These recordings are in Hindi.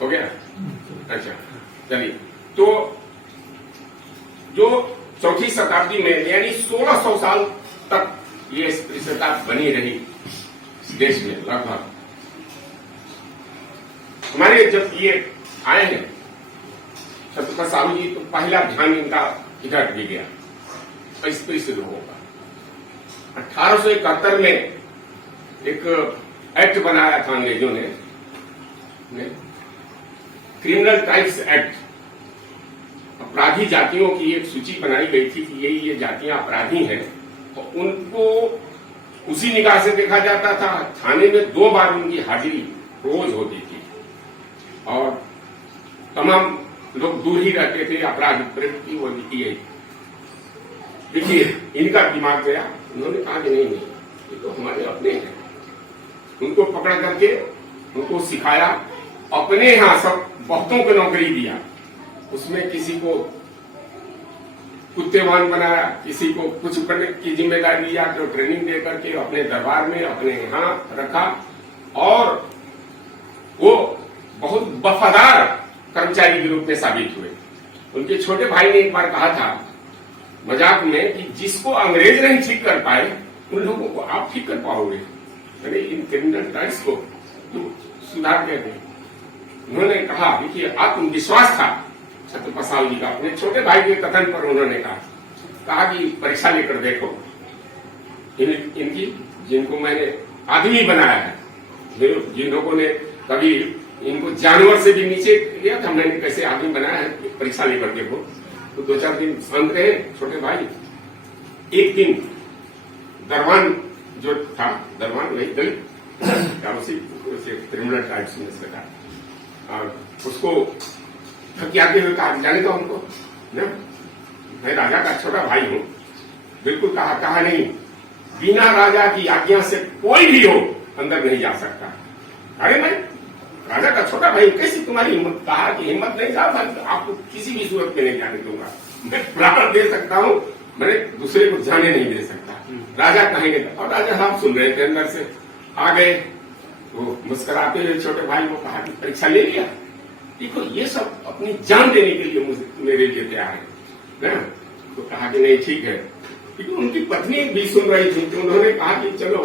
हो गया? अच्छा, चलिए। तो जो चौथी शताब्दी में यानी 1600 साल तक ये स्पृश्यता बनी रही इस देश में लगभग। हमारे जब ये आए हैं छत्रपति साहू जी, तो पहला ध्यान इनका इधर भी गया स्पृश्य लोगों का। 1871 में एक एक्ट बनाया था अंग्रेजों ने, क्रिमिनल टाइप्स एक्ट। अपराधी जातियों की एक सूची बनाई गई थी कि ये जातियां अपराधी हैं, तो उनको उसी निगाह से देखा जाता था। थाने में 2 बार उनकी हाजिरी रोज होती थी और तमाम लोग दूर ही रहते थे अपराध प्रवृत्ति वो ये। देखिए इनका दिमाग गया, उन्होंने कहा कि नहीं ये तो हमारे अपने हैं। उनको पकड़ करके उनको सिखाया, अपने यहां सब बहुतों को नौकरी दिया। उसमें किसी को कुत्तेवान बनाया, किसी को कुछ करने की जिम्मेदारी दिया, तो ट्रेनिंग दे करके अपने दरबार में अपने यहां रखा और वो बहुत वफादार कर्मचारी के रूप में साबित हुए। उनके छोटे भाई ने एक बार कहा था मजाक में कि जिसको अंग्रेज नहीं ठीक कर पाए उन लोगों को आप ठीक कर पाओगे, यानी इन क्रिमिनल राइट्स को तो सुधार के दें। उन्होंने कहा, देखिए आत्मविश्वास था छत्रपति साहू जी का। अपने छोटे भाई के कथन पर उन्होंने कहा कि परीक्षा लेकर देखो इनकी, जिनको मैंने आदमी बनाया है, जिन लोगों ने कभी इनको जानवर से भी नीचे किया था, मैंने कैसे आदमी बनाया है, परीक्षा लेकर देखो। तो 2-4 दिन शांत रहे छोटे भाई। एक दिन दरबान जो था, दरबान नहीं दलित उसी क्रिमिनल टाइप्स में से था, और उसको हत्याते हुए कहा, जाने दो हमको ना, मैं राजा का छोटा भाई हूं। बिल्कुल कहा नहीं, बिना राजा की आज्ञा से कोई भी हो अंदर नहीं जा सकता। अरे मैं राजा का छोटा भाई, कैसी तुम्हारी हिम्मत? कहा कि हिम्मत नहीं था, मैं आपको किसी भी सूरत में नहीं जाने दूंगा। मैं प्राण दे सकता हूं, मैंने दूसरे को जाने नहीं दे सकता। राजा कहेंगे, और राजा साहब सुन रहे थे अंदर से, आ गए वो मुस्कुराते हुए छोटे भाई को कहा कि परीक्षा ले लिया, देखो ये सब अपनी जान देने के लिए मेरे लिए तैयार है ना। तो कहा कि नहीं ठीक है। लेकिन उनकी पत्नी भी सुन रही थी, तो उन्होंने कहा कि चलो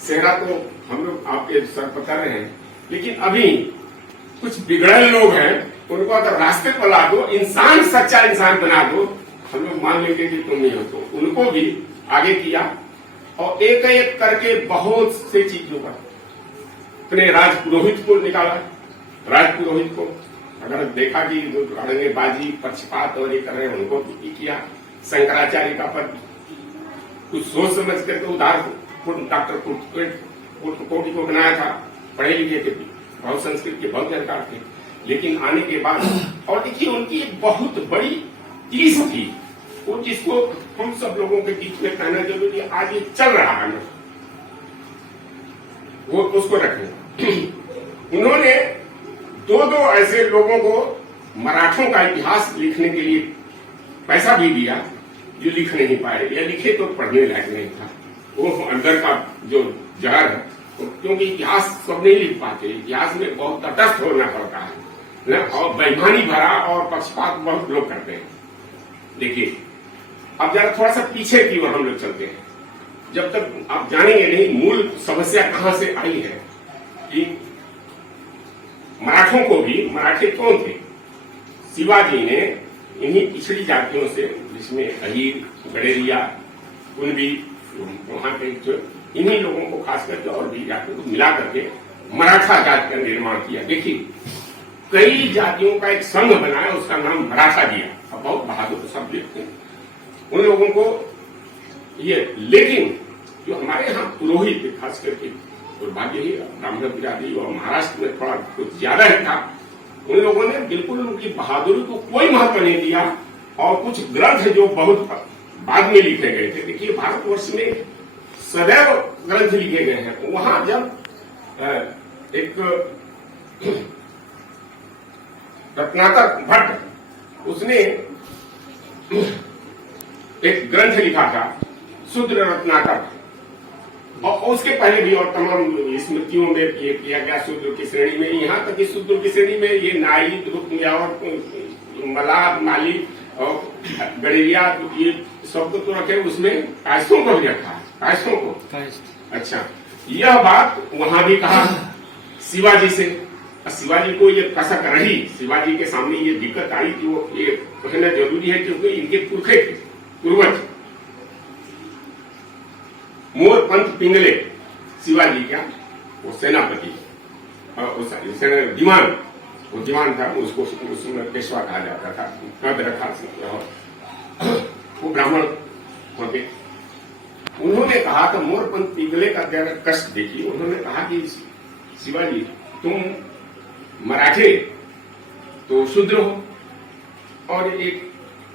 सेहरा तो हम लोग आपके सर पता रहे हैं, लेकिन अभी कुछ बिगड़े लोग हैं, उनको अगर रास्ते पर ला दो, इंसान सच्चा इंसान बना दो, हम लोग मान लेंगे कि तुम नहीं हो। तो उनको भी आगे किया और एक एक करके बहुत से चीजों का अपने राजपुरोहित को निकाला। राजपुरोहित को अगर देखा कि अड़ंगेबाजी पक्षपात और ये कर रहे हैं, उनको भी किया। शंकराचार्य का पद कुछ सोच समझ करके उधार डॉक्टर कोटि को बनाया था, पढ़े लिखे थे, बहुत संस्कृत के बहुत जानकार थे। लेकिन आने के बाद और देखिए उनकी एक बहुत बड़ी चीज थी, वो जिसको हम सब लोगों के बीच में कहना जरूरी, आज ये चल रहा है ना, वो उसको रखें। उन्होंने 2 ऐसे लोगों को मराठों का इतिहास लिखने के लिए पैसा भी दिया, जो लिख नहीं पाए, या लिखे तो पढ़ने लायक नहीं था। वो अंदर का जो जहर है, क्योंकि इतिहास सब नहीं लिख पाते, इतिहास में बहुत तटस्थ होना पड़ता है ना, और बेईमानी भरा और पक्षपात बहुत लोग करते हैं। देखिए अब जरा थोड़ा सा पीछे की ओर हम लोग चलते हैं, जब तक आप जानेंगे नहीं मूल समस्या कहां से आई है। कि मराठों को भी, मराठे कौन थे? शिवाजी ने इन्हीं पिछड़ी जातियों से, जिसमें अहीर, गडेरिया, कुणबी, वहां के जो इन्हीं लोगों को खास करके और भी जातियों को मिला करके मराठा जाति का निर्माण किया। देखिए कई जातियों का एक संघ बनाया, उसका नाम मराठा दिया। अब बहुत बहादुर सब देखते हैं उन लोगों को ये। लेकिन जो हमारे यहाँ पुरोहित, खास करके दुर्भाग्य ही ब्राह्मण बिरादरी और महाराष्ट्र में थोड़ा कुछ ज्यादा ही था, उन लोगों ने बिल्कुल उनकी बहादुरी को कोई महत्व नहीं दिया। और कुछ ग्रंथ जो बहुत बाद में लिखे गए थे, देखिए भारतवर्ष में सदैव ग्रंथ लिखे गए हैं। वहां जब एक रत्नाकर भट्ट, उसने एक ग्रंथ लिखा था, शूद्र रत्नाकर, और उसके पहले भी और तमाम स्मृतियों में ये किया गया शूद्र की श्रेणी में, यहाँ तक कि शूद्र की श्रेणी में ये नाई, द्रुप और मलाह, माली और गड़ेरिया, ये सबको तो रखे, उसमें कायस्थों को भी रखा है, कायस्थों को। अच्छा, यह बात वहां भी कहा शिवाजी से। शिवाजी को ये कसक रही, शिवाजी के सामने ये दिक्कत आई कि वो ये कहना जरूरी है क्योंकि इनके पुरखे थे, पूर्वज मोरपंथ पिंगले, शिवाजी का वो सेनापति, दीवान, वो दीवान था, उसको उसमें पेशवा कहा जाता था, पद रखा, वो ब्राह्मण होते। उन्होंने कहा था, मोरपंथ पिंगले का कष्ट देखिए, उन्होंने कहा कि शिवाजी तुम मराठे तो शूद्र हो और एक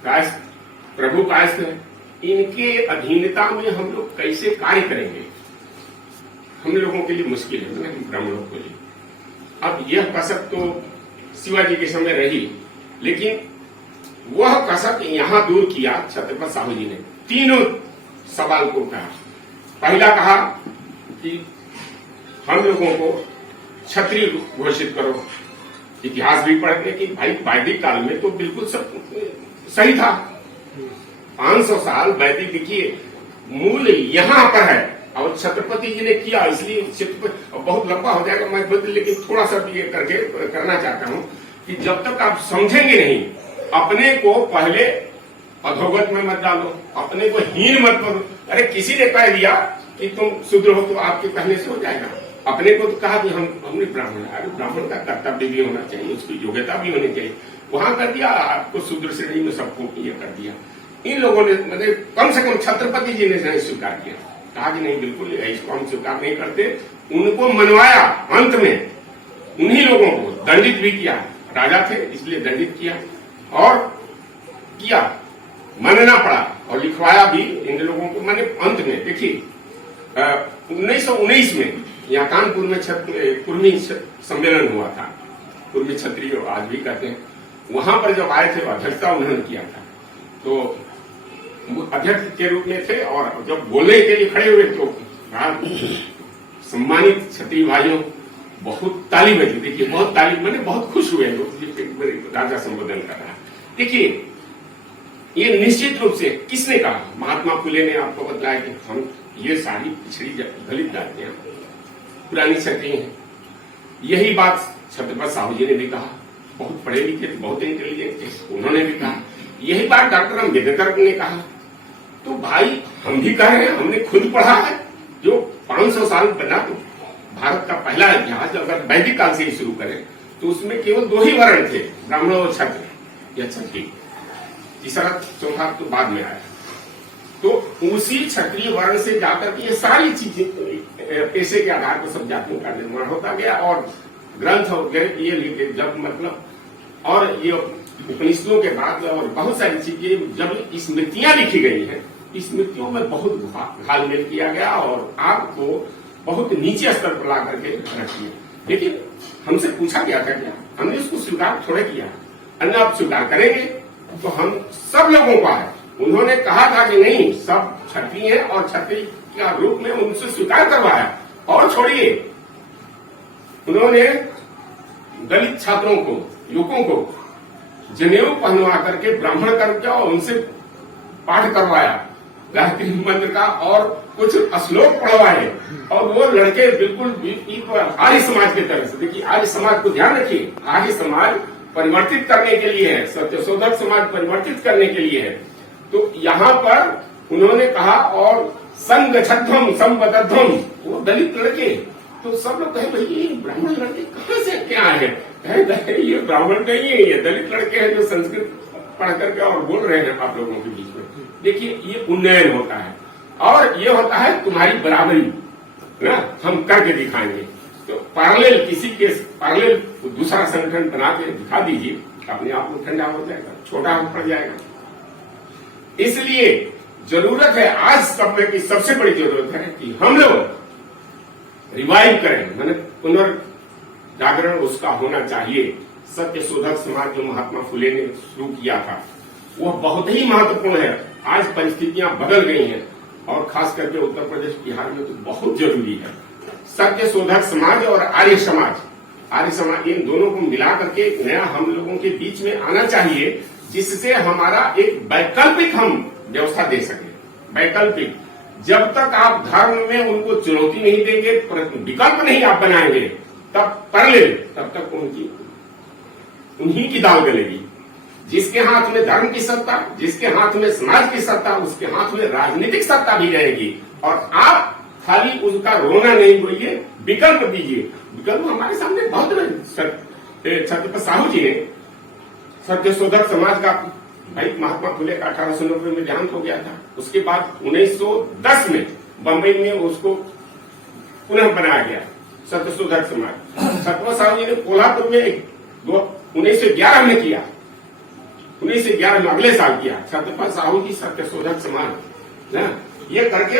कायस्थ, प्रभु कायस्थ है, इनके अधीनता में हम लोग कैसे कार्य करेंगे, हम लोगों के लिए मुश्किल है, ब्राह्मणों के लिए। अब यह कसक तो शिवाजी के समय रही, लेकिन वह कसक यहां दूर किया छत्रपति साहू जी ने। तीनों सवाल को कहा। पहला कहा कि हम लोगों को क्षत्रिय घोषित करो। इतिहास भी पढ़ते कि भाई वैदिक काल में तो बिल्कुल सब सही था, 500 साल वैदिक, देखिए मूल यहां पर है और छत्रपति जी ने किया, इसलिए बहुत लंबा हो जाएगा मैं बदल, लेकिन थोड़ा सा भी ये करके करना चाहता हूं कि जब तक आप समझेंगे नहीं, अपने को पहले अधोगत में मत डालो, अपने को हीन मत करो। अरे किसी ने कह दिया कि तुम शूद्र हो तो आपके कहने से हो जाएगा, अपने को तो कहा कि हमने ब्राह्मण है, अरे ब्राह्मण का कर्तव्य भी होना चाहिए, उसकी योग्यता भी होनी चाहिए, वहां कर दिया आपको शूद्र श्रेणी में सबको ये कर दिया। इन लोगों ने मतलब कम से कम छत्रपति जी ने स्वीकार किया, कहा कि नहीं बिल्कुल इसको हम स्वीकार नहीं करते, उनको मनवाया, अंत में उन्हीं लोगों को दंडित भी किया, राजा थे इसलिए दंडित किया और किया, मानना पड़ा और लिखवाया भी इन लोगों को। मैंने अंत में देखिए 1919 में यहाँ कानपुर में कुर्मी सम्मेलन हुआ था, कुर्मी क्षत्रिय आज भी कहते हैं, वहां पर जब आए थे अध्यक्षता उन्होंने किया था, तो अध्यक्ष के रूप में थे और जब बोलने के लिए खड़े हुए तो सम्मानित क्षत्रिय भाइयों बहुत ताली बजी, देखिए बहुत ताली, मैंने बहुत खुश हुए लोग, राजा संबोधन कर रहा। देखिए ये निश्चित रूप से किसने कहा, महात्मा फुले ने आपको बताया कि हम ये सारी पिछड़ी दलित जातियां पुरानी क्षत्रिय हैं। यही बात छत्रपति साहू जी ने भी कहा, बहुत पढ़े लिखे थे, बहुत इंटेलिजेंट थे, उन्होंने भी कहा। यही बात डॉक्टर अम्बेडकर ने कहा। तो भाई हम भी कह रहे हैं, हमने खुद पढ़ा है, जो 500 साल बना तो भारत का पहला इतिहास अगर वैदिक काल से ही शुरू करें तो उसमें केवल 2 ही वर्ण थे, ब्राह्मण और क्षत्रिय या क्षत्रिय, तीसरा चौथा तो बाद में आया। तो उसी क्षत्रिय वर्ण से जाकर के ये सारी चीजें पेशे के आधार पर सब जातियों का निर्माण होता गया और ग्रंथ हो गए ये लिखे, जब मतलब और ये उपनिषदों के बाद और बहुत सारी चीजें जब स्मृतियां लिखी गई हैं, स्मृतियों में बहुत घालमेल किया गया और आपको बहुत नीचे स्तर पर ला करके रख दिया। लेकिन हमसे पूछा गया था क्या, हमने उसको स्वीकार थोड़े किया, अन्य आप स्वीकार करेंगे तो हम सब लोगों का है। उन्होंने कहा था कि नहीं सब क्षत्रिय है और क्षत्रिय का रूप में उनसे स्वीकार करवाया। और छोड़िए, उन्होंने दलित छात्रों को, युवकों को जनेऊ पहनवा करके ब्राह्मण करके और उनसे पाठ करवाया गायत्री मंत्र का और कुछ श्लोक पढ़वाए और वो लड़के बिल्कुल आर्य समाज की तरह से। देखिए आर्य समाज को ध्यान रखिए, आर्य समाज परिवर्तित करने के लिए है, सत्यशोधक समाज परिवर्तित करने के लिए है। तो यहाँ पर उन्होंने कहा और संगच्छध्वम संबद्धम, वो दलित लड़के, तो सब लोग कहे भाई ये ब्राह्मण लड़के कहाँ से क्या है, ये ब्राह्मण नहीं है, ये दलित लड़के हैं जो संस्कृत पढ़ करके और बोल रहे हैं आप लोगों के बीच में। देखिए ये उन्नयन होता है और ये होता है तुम्हारी बराबरी ना, हम करके दिखाएंगे। तो पैरेलल किसी के पैरेलल दूसरा संगठन बना के दिखा दीजिए, अपने आप को ठंडा हो जाएगा, छोटा पड़ जाएगा। इसलिए जरूरत है आज सब में की सबसे बड़ी जरूरत है कि हम लोग रिवाइव करें, मैंने पुनर्जागरण उसका होना चाहिए। सत्य शोधक समाज जो महात्मा फुले ने शुरू किया था वो बहुत ही महत्वपूर्ण है। आज परिस्थितियां बदल गई हैं, और खास करके उत्तर प्रदेश बिहार में तो बहुत जरूरी है। सत्य शोधक समाज और आर्य समाज इन दोनों को मिला करके नया हम लोगों के बीच में आना चाहिए, जिससे हमारा एक वैकल्पिक हम व्यवस्था दे सके। वैकल्पिक, जब तक आप धर्म में उनको चुनौती नहीं देंगे, विकल्प नहीं आप बनाएंगे, तब तब तक उन्हीं की दाल गलेगी। जिसके हाथ में धर्म की सत्ता, जिसके हाथ में समाज की सत्ता, उसके हाथ में राजनीतिक सत्ता भी रहेगी। और आप खाली उसका रोना नहीं रोइए, विकल्प दीजिए। विकल्प हमारे सामने बहुत है। छत्रपति साहू जी ने सत्य शोधक समाज का, भाई महात्मा फुले का 1890 में देहांत हो गया था। उसके बाद 1910 में बंबई में उसको पुनः बनाया गया सत्य शोधक समाज। छत्रपति साहू जी ने कोल्हापुर में 1911 में किया, 1911 में अगले साल किया छत्रपति साहू जी सत्य शोधक समाज ना, ये करके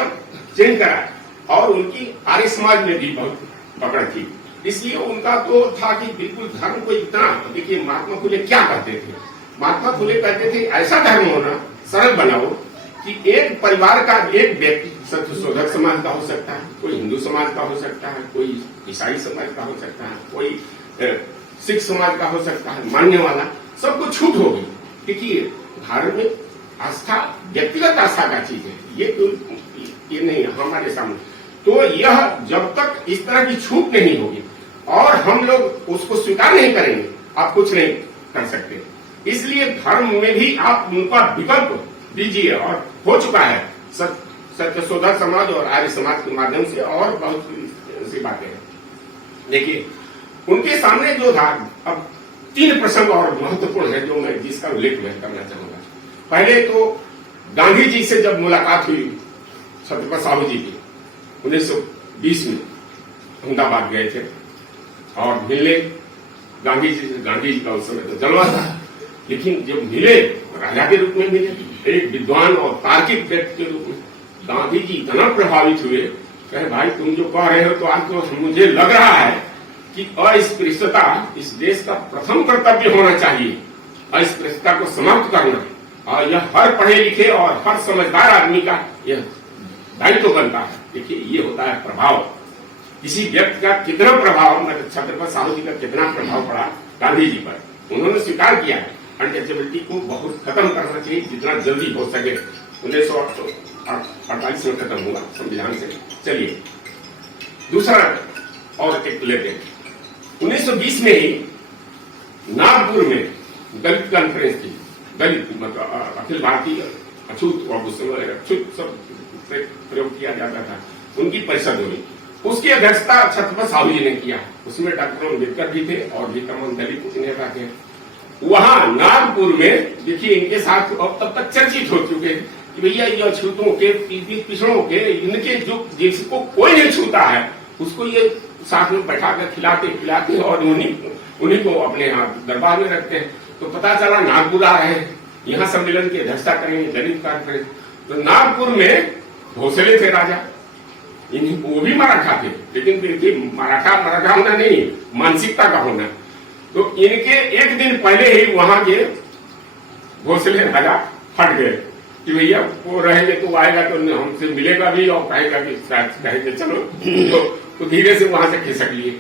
चेंज करा। और उनकी आर्य समाज में भी बहुत पकड़ थी, इसलिए उनका तो था कि बिल्कुल धर्म को इतना, देखिए महात्मा फुले क्या कहते थे, महात्मा फुले कहते थे ऐसा धर्म होना, सरल बनाओ कि एक परिवार का एक व्यक्ति सत्य शोधक समाज का हो सकता है, कोई हिंदू समाज का हो सकता है, कोई ईसाई समाज का हो सकता है, कोई सिख समाज का हो सकता है, मानने वाला, सबको छूट होगी। क्योंकि धर्म में आस्था व्यक्तिगत आस्था का चीज है, ये नहीं है हमारे सामने। तो यह जब तक इस तरह की छूट नहीं होगी और हम लोग उसको स्वीकार नहीं करेंगे, आप कुछ नहीं कर सकते। इसलिए धर्म में भी आप उनका विकल्प दीजिए, और हो चुका है सत्य शोधक समाज और आर्य समाज के माध्यम से, और बहुत सी बातें हैं। देखिए उनके सामने जो था, अब 3 प्रसंग और महत्वपूर्ण है जो मैं जिसका उल्लेख मैं करना चाहूंगा। पहले तो गांधी जी से जब मुलाकात हुई छत्रपति साहू जी की 1920 में अहमदाबाद गए थे और मिले गांधी जी का उस समय तो जलवा था, लेकिन जब मिले राजा के रूप में मिले, एक विद्वान और तार्किक व्यक्ति के रूप में, गांधी जी इतना प्रभावित हुए, कहे भाई तुम जो कह रहे हो तो आज तो मुझे लग रहा है कि अस्पृश्यता इस देश का प्रथम कर्तव्य होना चाहिए, अस्पृश्यता को समाप्त करना, और यह हर पढ़े लिखे और हर समझदार आदमी का यह दायित्व बनता है। देखिए ये होता है प्रभाव, किसी व्यक्ति का कितना प्रभाव, मतलब छत्रपति साहू जी का कितना प्रभाव पड़ा गांधी जी पर। उन्होंने स्वीकार किया है अनटचेबिलिटी को बहुत खत्म करना चाहिए, जितना जल्दी हो सके। 1948 में खत्म हुआ संविधान से। चलिए दूसरा और एक लेते हैं। 1920 में ही नागपुर में दलित कॉन्फ्रेंस थी, दलित मतलब अखिल भारतीय अछूत, और उस समय अछूत सब प्रयोग किया जाता था, उनकी परिषद हुई, उसकी अध्यक्षता छत्रपति साहू जी ने किया। उसमें डॉक्टर अम्बेडकर भी थे और भी तमाम दलित नेता थे। वहां नागपुर में देखिए इनके साथ तब तक चर्चित हो चुके कि भैया ये अछूतों के, पिछड़ों के, इनके जो जिसको कोई नहीं छूता है उसको ये साथ में बैठा कर खिलाते पिलाते और उन्हीं को अपने यहाँ दरबार में रखते हैं। तो पता चला नागपुर आ रहे हैं, यहाँ सम्मेलन की अध्यक्षता करेंगे दलित कॉन्फ्रेंस। तो नागपुर में भोसले थे राजा, वो भी मराठा थे, लेकिन देखिए मराठा होना नहीं, मानसिकता का होना। तो इनके एक दिन पहले ही वहां के भोसले राजा हट गए कि भैया वो रहेंगे तो आएगा तो हमसे मिलेगा भी और कहेगा कि कहेंगे चलो, तो धीरे से वहां से खिसक लिए।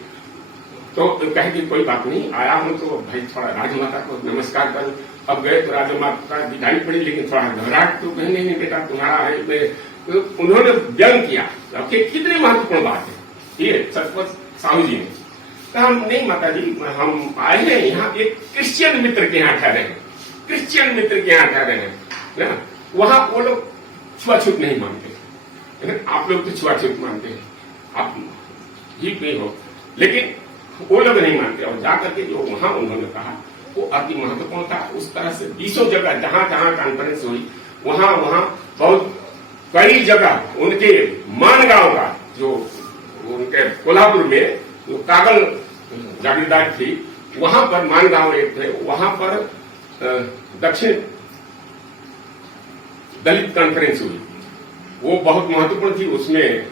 तो कहे कि कोई बात नहीं, आया हूं तो भाई थोड़ा राजमाता को नमस्कार करूं। अब गए तो राजमाता दिखाई पड़ी, लेकिन थोड़ा घबराहट, तो कहीं नहीं बेटा तुम्हारा है। तो उन्होंने व्यंग किया कि कितनी महत्वपूर्ण बात है ये छत्रपति साहू जी ने। तो हम नहीं माता जी, हम आए हैं यहाँ एक क्रिश्चियन मित्र के यहाँ ठहरे हैं, क्रिश्चियन मित्र के यहाँ ठहरे हैं ना। वहां वो लोग छुआछूत नहीं मानते, आप लोग तो छुआछूत मानते हैं, आप ठीक नहीं हो, लेकिन वो लोग नहीं मानते। और जाकर के जो वहां उन्होंने कहा वो अति महत्वपूर्ण था। उस तरह से 20 जगह जहां जहां कॉन्फ्रेंस हुई वहां बहुत कई जगह उनके मानगांव का, जो उनके कोल्हापुर में जो कागल जागीरदार थी, वहां पर मानगांव एक थे, वहां पर दक्षिण दलित कॉन्फ्रेंस हुई, वो बहुत महत्वपूर्ण थी। उसमें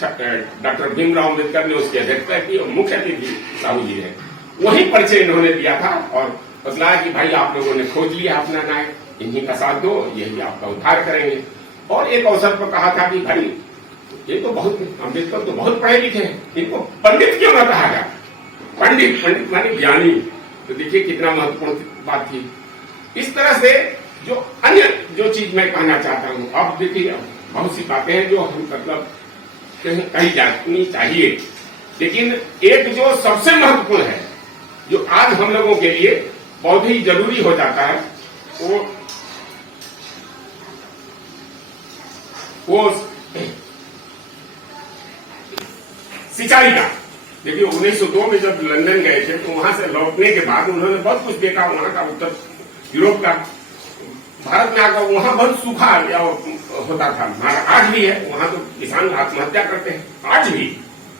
डॉक्टर भीमराव अम्बेडकर ने उसकी अध्यक्षता की और मुख्य अतिथि साहू जी है। वही परिचय इन्होंने दिया था और बतलाया कि भाई आप लोगों ने खोज लिया अपना न्याय, इन्हीं का साथ दो, यही आपका उद्धार करेंगे। और एक अवसर पर कहा था कि भाई ये तो बहुत, अम्बेडकर तो बहुत पढ़े लिखे हैं, इनको पंडित क्यों ना कहा जाए? पंडित, पंडित माने ज्ञानी। तो देखिए कितना महत्वपूर्ण बात थी। इस तरह से जो अन्य जो चीज मैं कहना चाहता हूं, अब देखिए बहुत सी बातें हैं जो हम मतलब कहीं जानी चाहिए, लेकिन एक जो सबसे महत्वपूर्ण है, जो आज हम लोगों के लिए बहुत ही जरूरी हो जाता है, वो सिंचाई का। देखिए 1902 में जब लंदन गए थे तो वहां से लौटने के बाद उन्होंने बहुत कुछ देखा, वहां का उत्तर यूरोप का। भारत में आकर वहां बहुत सूखा होता था, आज भी है, वहां तो किसान आत्महत्या करते हैं आज भी।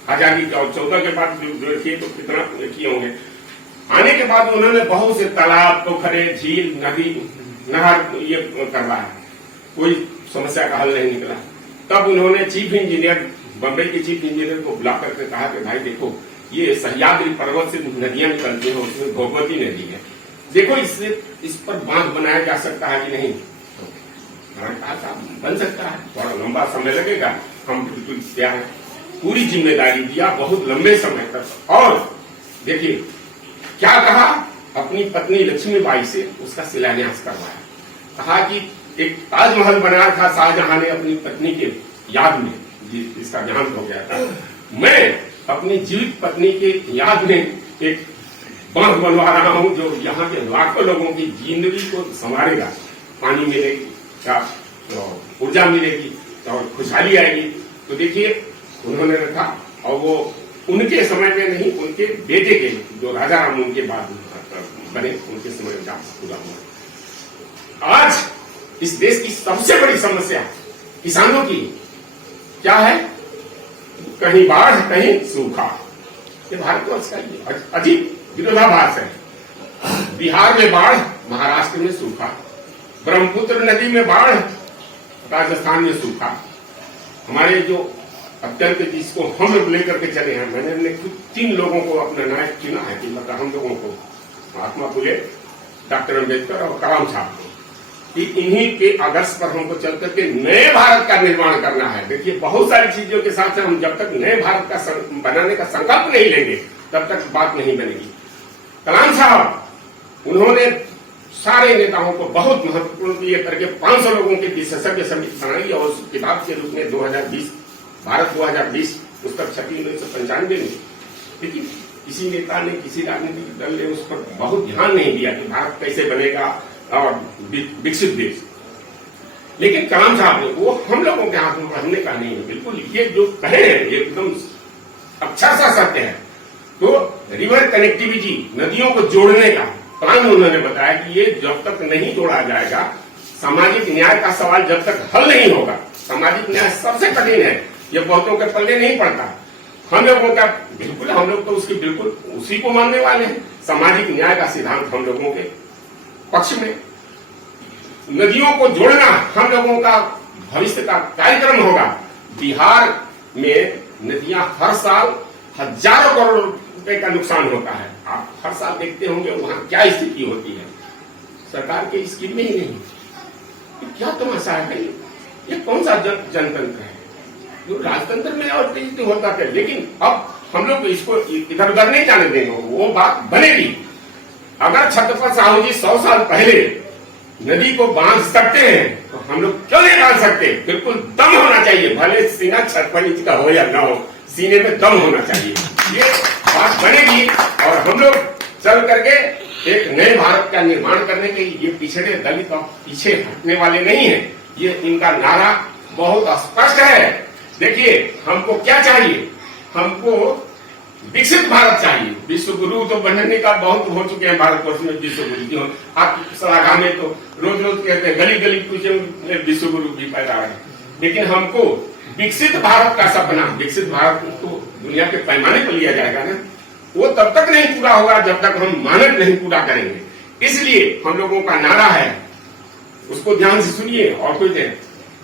आजादी का 14 के बाद जो देखिए तो कितना किए होंगे। आने के बाद उन्होंने बहुत से तालाब, पोखरे, झील, नदी, नहर ये करवाया, कोई समस्या का हल नहीं निकला। तब उन्होंने चीफ इंजीनियर, बम्बई के चीफ इंजीनियर को बुला करके कहा कि भाई देखो ये सह्याद्री पर्वत से नदियां निकलती हैं, उसमें भगवती नदी है, देखो इससे इस पर बांध बनाया जा सकता है कि नहीं। तो कहा बन सकता है, थोड़ा लंबा समय लगेगा, हम बिल्कुल तैयार हैं। पूरी जिम्मेदारी दिया बहुत लंबे समय तक। और देखिए क्या कहा, अपनी पत्नी लक्ष्मीबाई से उसका शिलान्यास करवाया। कहा कि एक ताजमहल बनाया था शाहजहां ने अपनी पत्नी के याद में, जिसका देहांत हो गया था, मैं अपनी जीवित पत्नी के याद में एक बांध बनवा रहा हूं जो यहाँ के लाखों लोगों की जिंदगी को संवारेगा। पानी मिलेगी, ऊर्जा मिलेगी और खुशहाली आएगी। तो देखिए उन्होंने रखा, और वो उनके समय में नहीं, उनके बेटे के जो राजा राम उनके बाद बने, उनके समय में पूरा हुआ। आज इस देश की सबसे बड़ी समस्या किसानों की क्या है? कहीं बाढ़, कहीं सूखा। ये भारतवर्ष का अजीब विरोधाभास है। बिहार में बाढ़, महाराष्ट्र में सूखा, ब्रह्मपुत्र नदी में बाढ़, राजस्थान में सूखा। हमारे जो अत्यंत जिसको हम लोग लेकर के चले हैं, मैंने खुद 3 लोगों को अपना नायक चुना है कि मतलब हम लोगों को, महात्मा फुले, डॉक्टर अम्बेडकर और कलाम साहब को, कि इन्हीं के आदर्श पर हमको चल करके नए भारत का निर्माण करना है। देखिए बहुत सारी चीजों के साथ हम जब तक नए भारत का बनाने का संकल्प नहीं लेंगे तब तक बात नहीं बनेगी। कलाम साहब उन्होंने सारे नेताओं को बहुत महत्वपूर्ण ये करके 500 लोगों की विशेषज्ञ समिति बनाई और उस किताब के रूप में 2020 भारत 2020 पुस्तक छपी 1995 में। लेकिन किसी नेता ने, किसी राजनीतिक दल ने उस पर बहुत ध्यान नहीं दिया कि भारत कैसे बनेगा और विकसित देश। लेकिन कलाम साहब ने, वो हम लोगों के हाथ में, हमने कहा नहीं है, बिल्कुल ये जो कहे हैं ये एकदम अच्छा सा सत्य है। तो रिवर कनेक्टिविटी, नदियों को जोड़ने का प्लान उन्होंने बताया कि ये जब तक नहीं जोड़ा जाएगा, सामाजिक न्याय का सवाल जब तक हल नहीं होगा, सामाजिक न्याय सबसे कठिन है, ये बहुतों के पल्ले नहीं पड़ता। हम लोगों का बिल्कुल, हम लोग तो उसकी बिल्कुल उसी को मानने वाले हैं। सामाजिक न्याय का सिद्धांत हम लोगों के पक्ष में। नदियों को जोड़ना हम लोगों का भविष्य का कार्यक्रम होगा। बिहार में नदियां हर साल हजारों करोड़ रुपए का नुकसान होता है। आप हर साल देखते होंगे वहां क्या स्थिति होती है। सरकार के स्कीम में ही नहीं, क्या तमाशा है भाई, ये कौन सा जनतंत्र है? जो राजतंत्र में और तेजी होता है। लेकिन अब हम लोग इसको इधर उधर नहीं जाने देंगे, वो बात बनेगी। अगर छत्रपति साहू जी 100 साल पहले नदी को बांध सकते हैं तो हम लोग क्यों नहीं बांध सकते? बिल्कुल दम होना चाहिए, भले सीना छत्रपति जी का हो या ना हो, सीने में दम होना चाहिए। ये बात बनेगी और हम लोग चल करके एक नए भारत का निर्माण करने के, ये पिछड़े दलित और पीछे हटने वाले नहीं है। ये इनका नारा बहुत स्पष्ट है। देखिए हमको क्या चाहिए, हमको विकसित भारत चाहिए। विश्व गुरु तो बनने का बहुत हो चुके हैं भारतवर्ष में, विश्व गुरु जो आप सलागा में तो रोज रोज कहते हैं, गली गली पूछे विश्व गुरु भी पैदा है। लेकिन हमको विकसित भारत का सपना, विकसित भारत को दुनिया के पैमाने पर लिया जाएगा ना, वो तब तक नहीं पूरा होगा जब तक हम मानक नहीं पूरा करेंगे। इसलिए हम लोगों का नारा है, उसको ध्यान से सुनिए और कोई दें,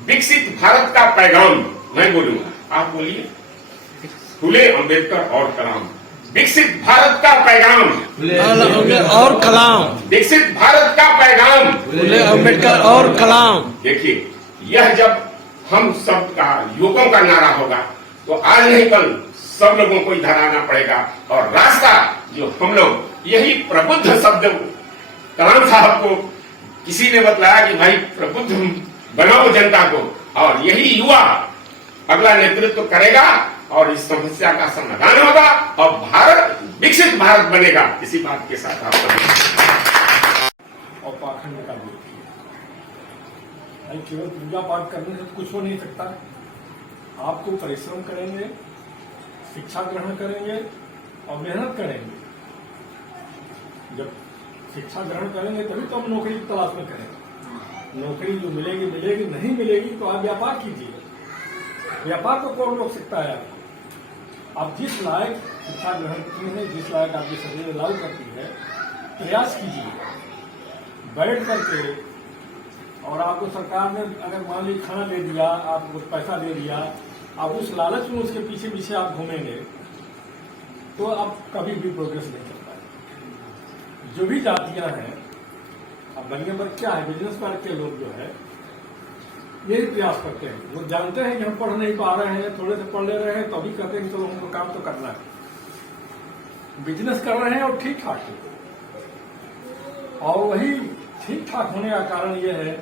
विकसित भारत का पैगाम। मैं बोलूंगा, आप बोलिए। फुले, अम्बेडकर और कलाम। विकसित भारत का पैगाम, फुले और कलाम। विकसित भारत का पैगाम, फुले, अम्बेडकर और कलाम। देखिए यह जब हम सब का युवकों का नारा होगा। तो आज नहीं कल सब लोगों को इधर आना पड़ेगा और रास्ता जो हम लोग यही प्रबुद्ध शब्द कलाम साहब को किसी ने बतलाया कि भाई प्रबुद्ध बनाओ जनता को, और यही युवा अगला नेतृत्व करेगा और इस समस्या का समाधान होगा और भारत विकसित भारत बनेगा। इसी बात के साथ आप और पाखंड का विरोध किया। भाई केवल पूजा पाठ करने से तो कुछ हो नहीं सकता। आपको परिश्रम करेंगे, शिक्षा ग्रहण करेंगे और मेहनत करेंगे। जब शिक्षा ग्रहण करेंगे तभी तो हम नौकरी की तलाश में करेंगे। नौकरी जो मिलेगी मिलेगी, नहीं मिलेगी तो आप व्यापार कीजिए। व्यापार को कौन रोक सकता है? आप जिस लायक शिक्षा ग्रहण की है, जिस लायक आपकी शरीर लागू करती है, प्रयास कीजिए बैठ करके। और आपको सरकार ने अगर मान लीजिए खाना दे दिया, आपको पैसा दे दिया, आप उस लालच में उसके पीछे पीछे आप घूमेंगे तो आप कभी भी प्रोग्रेस नहीं कर पाएंगे। जो भी जातियां हैं, अब बनने पर क्या है, बिजनेस करके लोग जो है यही प्रयास करते हैं। वो जानते हैं कि हम पढ़ नहीं पा रहे हैं, थोड़े से पढ़ ले रहे हैं तो अभी कहते हैं कि चलो हमको काम तो करना है। बिजनेस कर रहे हैं और ठीक ठाक है, और वही ठीक ठाक होने का कारण यह है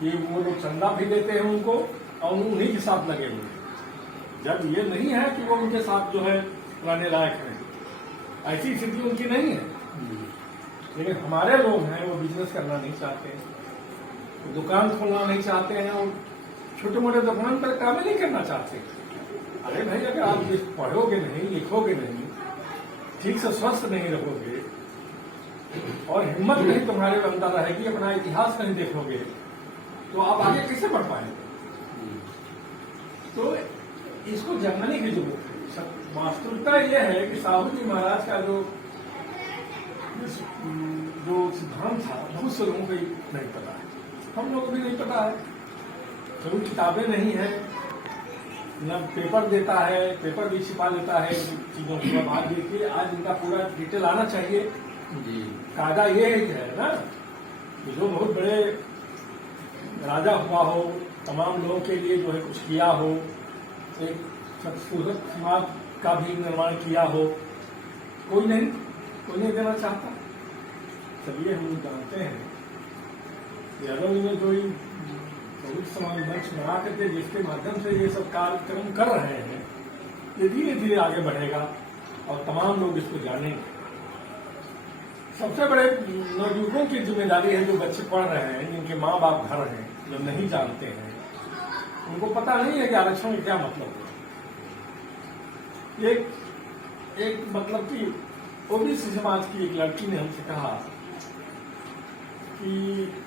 कि वो लोग चंदा भी देते हैं उनको और उन्हीं के साथ लगे हुए हैं। जब ये नहीं है कि वो उनके साथ जो है रहने लायक है, ऐसी स्थिति उनकी नहीं है। लेकिन हमारे लोग हैं वो बिजनेस करना नहीं चाहते हैं, वो दुकान खोलना नहीं चाहते हैं और छोटे मोटे दुकान पर काम नहीं करना चाहते। अरे भाई, अगर आप पढ़ोगे नहीं, लिखोगे नहीं, ठीक से स्वस्थ नहीं रहोगे और हिम्मत नहीं तुम्हारे अंदर रहेगी, अपना इतिहास नहीं देखोगे तो आप आगे कैसे बढ़ पाएंगे? तो इसको जानने की जरूरत है। वास्तविकता यह है कि साहू जी महाराज का जो सिद्धांत था बहुत से लोगों को नहीं पता है, हम लोगों को भी नहीं पता है। तो किताबें नहीं है, न पेपर देता है, पेपर भी छिपा लेता है चीजों को। आज देखिए, आज इनका पूरा डिटेल आना चाहिए। कायदा ये है ना, जो बहुत बड़े राजा हुआ हो, तमाम लोगों के लिए जो है कुछ किया हो, एक खूबसूरत समाज का भी निर्माण किया हो, कोई नहीं देना चाहता। चलिए, हम जानते हैं यादव ने जो बहुत समाज मंच बना करके जिसके माध्यम से ये सब कार्यक्रम कर रहे हैं, ये धीरे धीरे आगे बढ़ेगा और तमाम लोग इसको जानेंगे। सबसे बड़े नवयुवकों की जिम्मेदारी है, जो बच्चे पढ़ रहे हैं, जिनके माँ बाप घर हैं, जो नहीं जानते हैं, उनको पता नहीं है कि आरक्षण का क्या मतलब है। एक मतलब कि ओबीसी समाज की एक लड़की ने हमसे कहा कि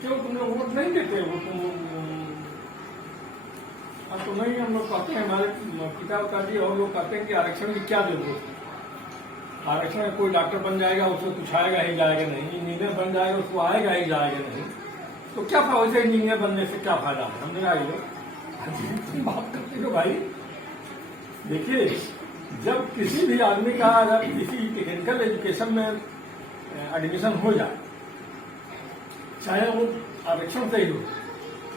क्यों तुम लोग वोट नहीं देते हो? तो नहीं, हम लोग कहते हैं, हमारे पिता जी और लोग कहते हैं कि आरक्षण की क्या जरूरत है। आरक्षण में कोई डॉक्टर बन जाएगा, उसको कुछ आएगा ही जाएगा नहीं, इंजीनियर बन जाएगा, उसको आएगा ही जाएगा नहीं, तो क्या फायदा? इंजीनियर बनने से क्या फायदा है? हमने कहा बात करते हो भाई। देखिए, जब किसी भी आदमी का अगर किसी टेक्निकल एजुकेशन में एडमिशन हो जाए, चाहे वो आरक्षण से ही हो,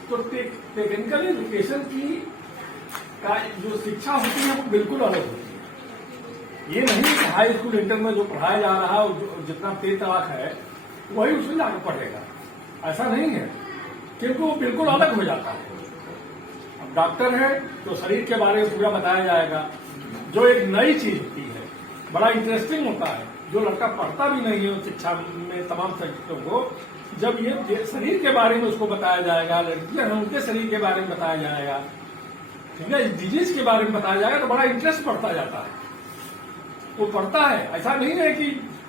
तो टेक्निकल एजुकेशन का जो शिक्षा होती है वो बिल्कुल अलग होती है। ये नहीं कि हाई स्कूल इंटर में जो पढ़ाया जा रहा है, जितना तेज तलाक है वही उसमें जाकर पढ़ेगा, ऐसा नहीं है, क्योंकि वो बिल्कुल अलग हो जाता है। अब डॉक्टर है तो शरीर के बारे में पूरा बताया जाएगा, जो एक नई चीज होती है, बड़ा इंटरेस्टिंग होता है। जो लड़का पढ़ता भी नहीं है शिक्षा में तमाम सब्जेक्टों को, जब ये शरीर के बारे में उसको बताया जाएगा, लड़कियां हैं उनके शरीर के बारे में बताया जाएगा, ठीक है, डिजीज के बारे में बताया जाएगा, तो बड़ा इंटरेस्ट बढ़ता जाता है। वो पढ़ता है, ऐसा नहीं है कि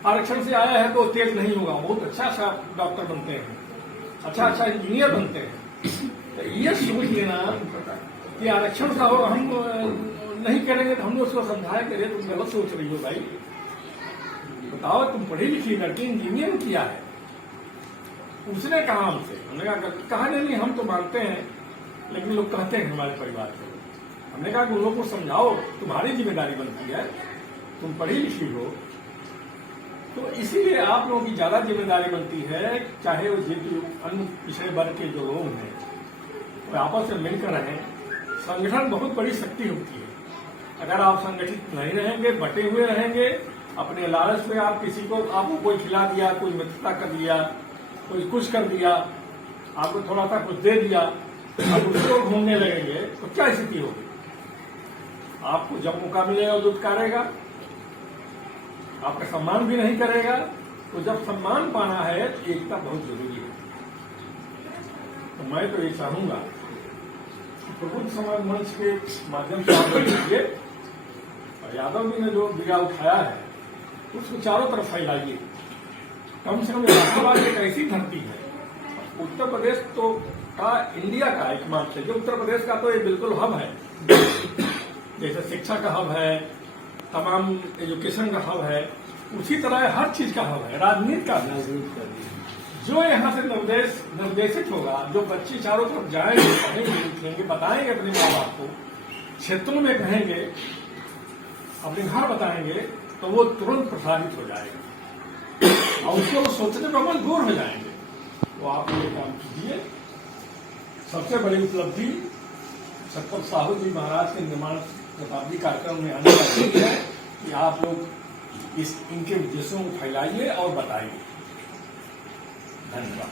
आरक्षण से आया है तो तेज नहीं होगा, बहुत अच्छा डॉक्टर बनते हैं, अच्छा इंजीनियर बनते हैं। तो ये सोच लेना कि आरक्षण का हम नहीं करेंगे तो हमने उसको समझाया करिए तुम गलत सोच रही हो भाई। बताओ, तुम पढ़ी लिखी लड़की इंजीनियर किया है, उसने कहा हमसे, हमने कहा नहीं हम तो मानते हैं, लेकिन लोग कहते हैं हमारे परिवार के। हमने कहा कि उन लोगों को समझाओ, तुम्हारी जिम्मेदारी बनती है, तुम पढ़ी लिखी हो, तो इसीलिए आप लोगों की ज्यादा जिम्मेदारी बनती है, चाहे वो अन्य पिछड़े वर्ग के जो लोग हैं वो आपस में मिलकर रहें, संगठन बहुत बड़ी शक्ति होती है। अगर आप संगठित नहीं रहेंगे, बटे हुए रहेंगे, अपने लालच में आप किसी को, आपको कोई खिला दिया, कोई मित्रता कर दिया, कोई कुछ कर दिया, आपको थोड़ा सा कुछ दे दिया, आप उसको घूमने लगेंगे तो क्या स्थिति होगी? आपको जब मौका मिलेगा वो दुत्कारेगा, आपका सम्मान भी नहीं करेगा। तो जब सम्मान पाना है तो एकता बहुत जरूरी है। तो मैं तो ये चाहूंगा कि प्रबुद्ध समाज मंच के माध्यम से आप लीजिए और यादव जी ने जो बीड़ा उठाया है उसको चारों तरफ फैलाइए। कम से कम इलाहाबाद एक ऐसी धरती है, उत्तर प्रदेश तो का इंडिया का एकमात्र है, जो उत्तर प्रदेश का तो ये बिल्कुल हब है। जैसे शिक्षा का हब है, तमाम एजुकेशन का हब है, उसी तरह हर चीज का हब है, राजनीति का भी। जो यहाँ से निर्देशित होगा, जो बच्चे चारों तरफ जाएंगे, पढ़ेंगे, लिखेंगे, बताएंगे अपने माँ बाप को, क्षेत्रों में कहेंगे, अपने घर बताएंगे, तो वो तुरंत प्रसारित हो जाएगा और उसको सोचने पर मजबूर हो जाएंगे। तो आप ये काम कीजिए। सबसे बड़ी उपलब्धि छत्रपति साहू जी महाराज के निर्माण शताब्दी कार्यक्रम में आने वाली है कि आप लोग इनके उद्देश्यों को फैलाइए और बताइए। धन्यवाद।